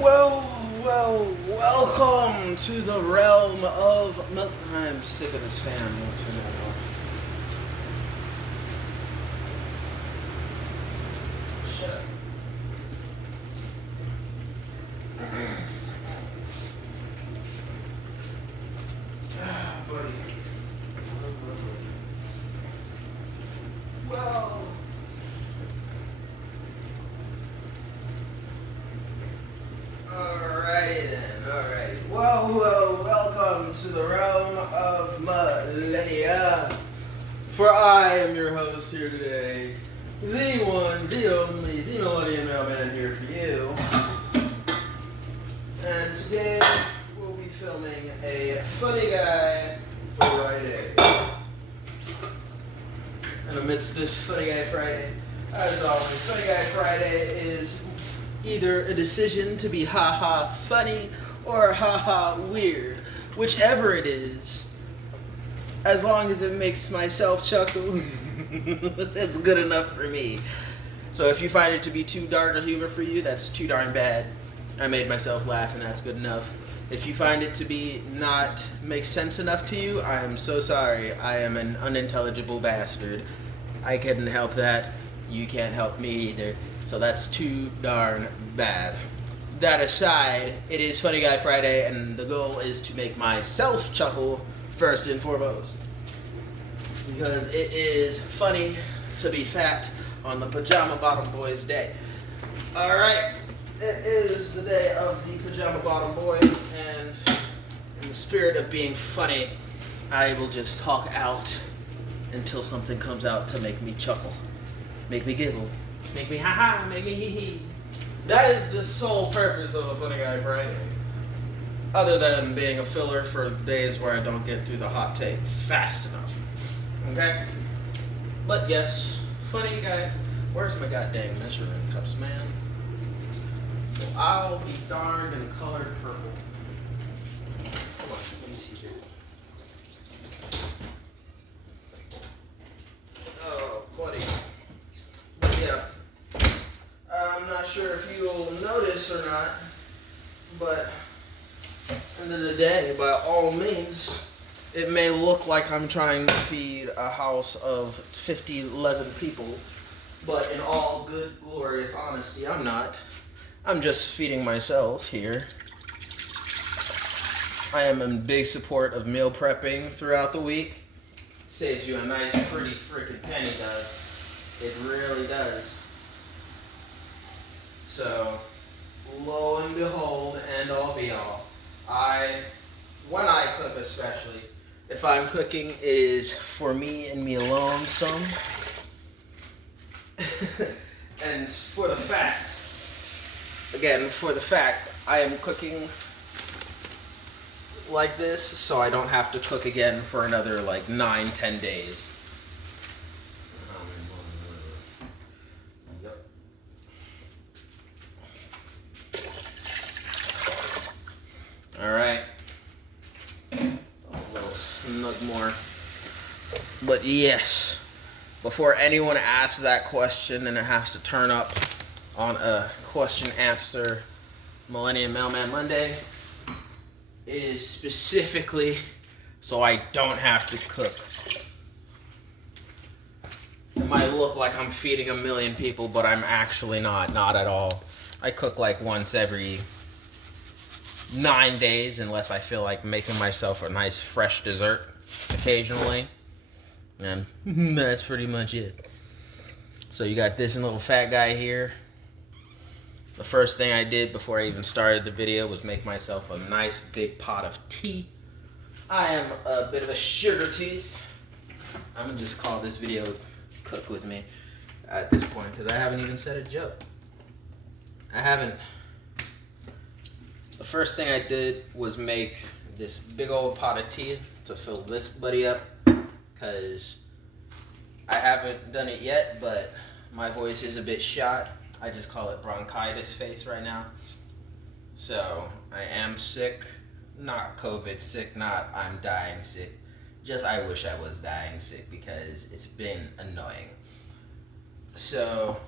Welcome to the realm of... I'm sick of this fan. Shut up. Buddy. Well... Alrighty then, alrighty. Welcome to the realm of Millenia. For I am your host here today, the one, the only, the Millenia Mailman here for you. And today we'll be filming a Funny Guy Friday. And amidst this Funny Guy Friday, as always, Funny Guy Friday is either a decision to be haha funny or haha weird. Whichever it is, as long as it makes myself chuckle, that's good enough for me. So if you find it to be too dark a humor for you, that's too darn bad. I made myself laugh and that's good enough. If you find it to be not make sense enough to you, I am so sorry. I am an unintelligible bastard. I couldn't help that. You can't help me either. So that's too darn bad. That aside, it is Funny Guy Friday, and the goal is to make myself chuckle first and foremost. Because it is funny to be fat on the Pajama Bottom Boys Day. Alright, it is the day of the Pajama Bottom Boys, and in the spirit of being funny, I will just talk out until something comes out to make me chuckle, make me giggle. Make me ha-ha, make me hee-hee. That is the sole purpose of a Funny Guy Friday. Other than being a filler for days where I don't get through the hot take fast enough. Okay? But yes, Funny Guy. Where's my goddamn measuring cups, man? So I'll be darned in colored purple. Come on, let me see here. Oh, buddy. Yeah. I'm not sure if you'll notice or not, but end of the day, by all means, it may look like I'm trying to feed a house of 11 people, but in all good, glorious honesty, I'm not. I'm just feeding myself here. I am in big support of meal prepping throughout the week. Saves you a nice, pretty freaking penny, does. It really does. So, lo and behold, end all be all. When I cook especially, if I'm cooking, it is for me and me alone some. And for the fact, I am cooking like this, so I don't have to cook again for another like 9-10 days. Alright. A little snug more. But yes, before anyone asks that question and it has to turn up on a question answer Millennium Mailman Monday, it is specifically so I don't have to cook. It might look like I'm feeding 1 million people, but I'm actually not at all. I cook like once every 9 days, unless I feel like making myself a nice fresh dessert occasionally. And that's pretty much it. So you got this little fat guy here. The first thing I did before I even started the video was make myself a nice big pot of tea. I am a bit of a sugar tooth. I'm gonna just call this video Cook With Me at this point, because I haven't even said a joke. The first thing I did was make this big old pot of tea to fill this buddy up, because I haven't done it yet, but my voice is a bit shot. I just call it bronchitis face right now. So I am sick, not COVID sick, not I'm dying sick. Just I wish I was dying sick because it's been annoying. So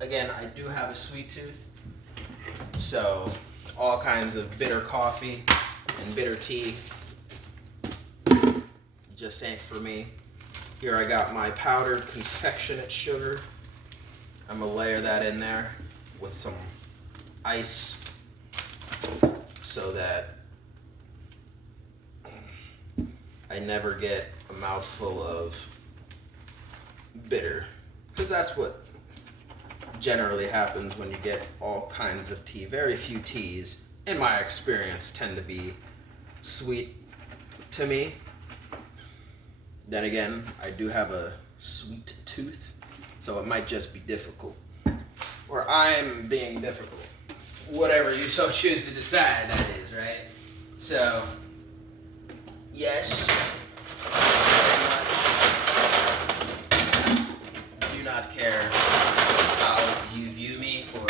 again, I do have a sweet tooth. So all kinds of bitter coffee and bitter tea just ain't for me. Here I got my powdered confectionate sugar. I'm gonna layer that in there with some ice so that I never get a mouthful of bitter, because that's what generally happens when you get all kinds of tea. Very few teas, in my experience, tend to be sweet to me. Then again, I do have a sweet tooth, so it might just be difficult. Or I'm being difficult. Whatever you so choose to decide, that is, right? So, yes, I do not care how you view me for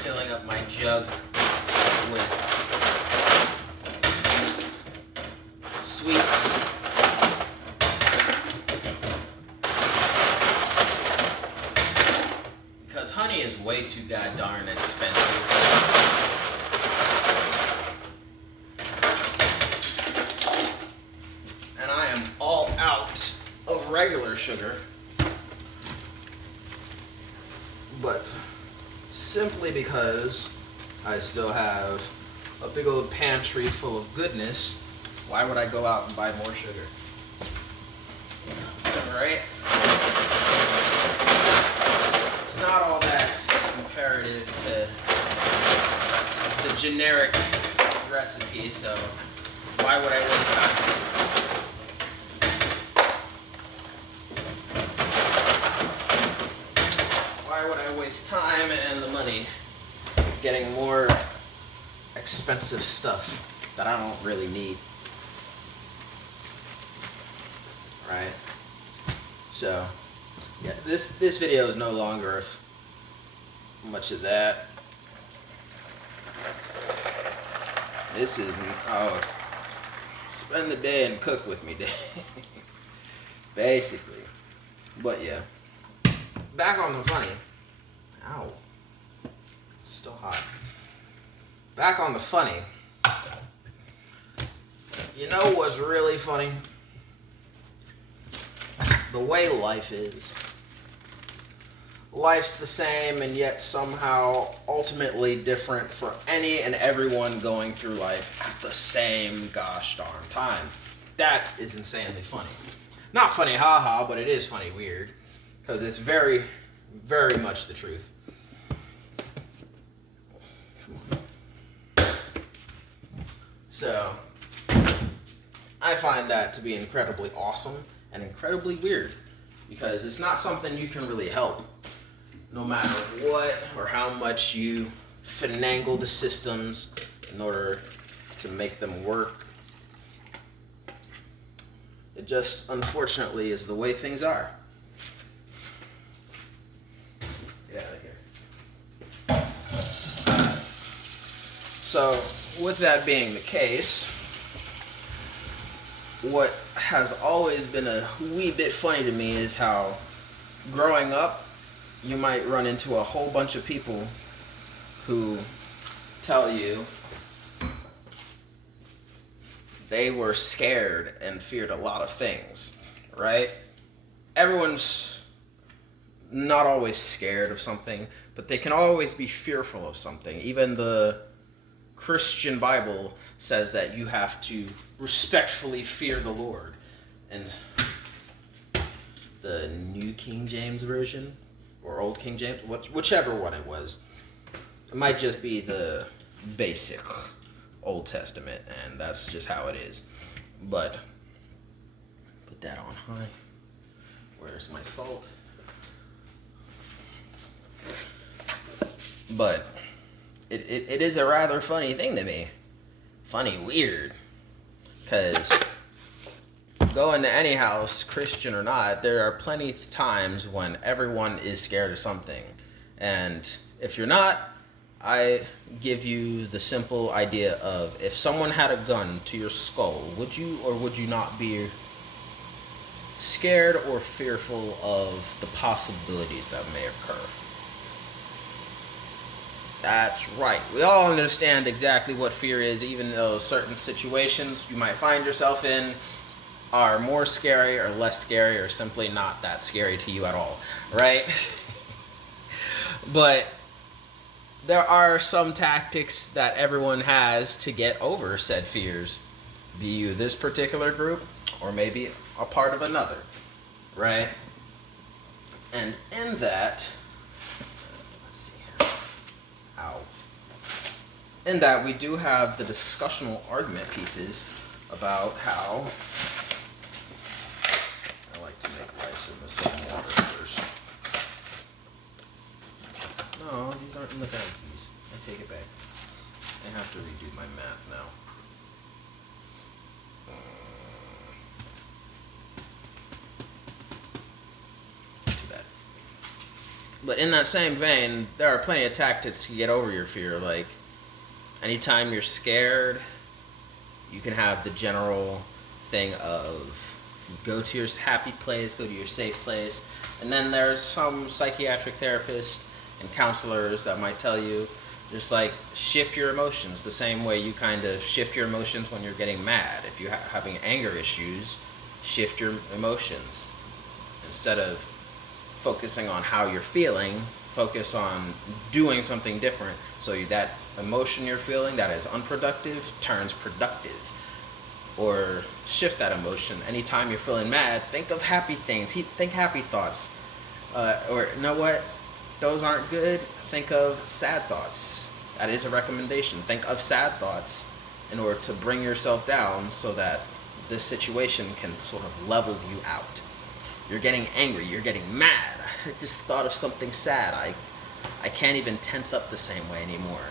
filling up my jug with sweets. Because honey is way too goddamn expensive. And I am all out of regular sugar. But simply because I still have a big old pantry full of goodness, why would I go out and buy more sugar? Right? It's not all that imperative to the generic recipe, so why would I waste time? Why would I waste time and the money getting more expensive stuff that I don't really need? Right? So, yeah, this video is no longer of much of that. This is, spend the day and cook with me day. Basically. But yeah. Back on the funny. Ow. It's still hot. Back on the funny. You know what's really funny? The way life is. Life's the same and yet somehow ultimately different for any and everyone going through life at the same gosh darn time. That is insanely funny. Not funny haha, but it is funny weird. Because it's very, very much the truth. Come on. So, I find that to be incredibly awesome and incredibly weird. Because it's not something you can really help. No matter what or how much you finagle the systems in order to make them work. It just, unfortunately, is the way things are. Get out of here. So, with that being the case, what has always been a wee bit funny to me is how growing up, you might run into a whole bunch of people who tell you they were scared and feared a lot of things, right? Everyone's not always scared of something, but they can always be fearful of something. Even the Christian Bible says that you have to respectfully fear the Lord. And the New King James Version, or Old King James, whichever one it was. It might just be the basic Old Testament, and that's just how it is. But, put that on high. Where's my salt? But, it is a rather funny thing to me. Funny, weird. Because go into any house, Christian or not, there are plenty of times when everyone is scared of something. And if you're not, I give you the simple idea of if someone had a gun to your skull, would you or would you not be scared or fearful of the possibilities that may occur? That's right. We all understand exactly what fear is, even though certain situations you might find yourself in are more scary or less scary or simply not that scary to you at all, right? But there are some tactics that everyone has to get over said fears, be you this particular group or maybe a part of another, right? And in that, let's see here. Ow. In that, we do have the discussional argument pieces about how I like to make rice in the same water first. No, these aren't in the baggies. I take it back. I have to redo my math now. Too bad. But in that same vein, there are plenty of tactics to get over your fear. Like, anytime you're scared, you can have the general thing of go to your happy place, go to your safe place. And then there's some psychiatric therapists and counselors that might tell you just like shift your emotions the same way you kind of shift your emotions when you're getting mad. If you're having anger issues, shift your emotions. Instead of focusing on how you're feeling, focus on doing something different so that emotion you're feeling that is unproductive turns productive. Or shift that emotion. Anytime you're feeling mad, think of happy things. Think happy thoughts. Or you know what? Those aren't good. Think of sad thoughts. That is a recommendation. Think of sad thoughts in order to bring yourself down so that this situation can sort of level you out. You're getting angry. You're getting mad. I just thought of something sad. I can't even tense up the same way anymore.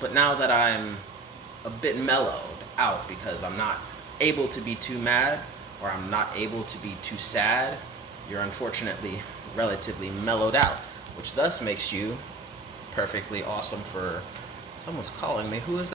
But now that I'm a bit mellowed out because I'm not able to be too mad or I'm not able to be too sad, you're unfortunately relatively mellowed out, which thus makes you perfectly awesome for someone's calling me. Who is that?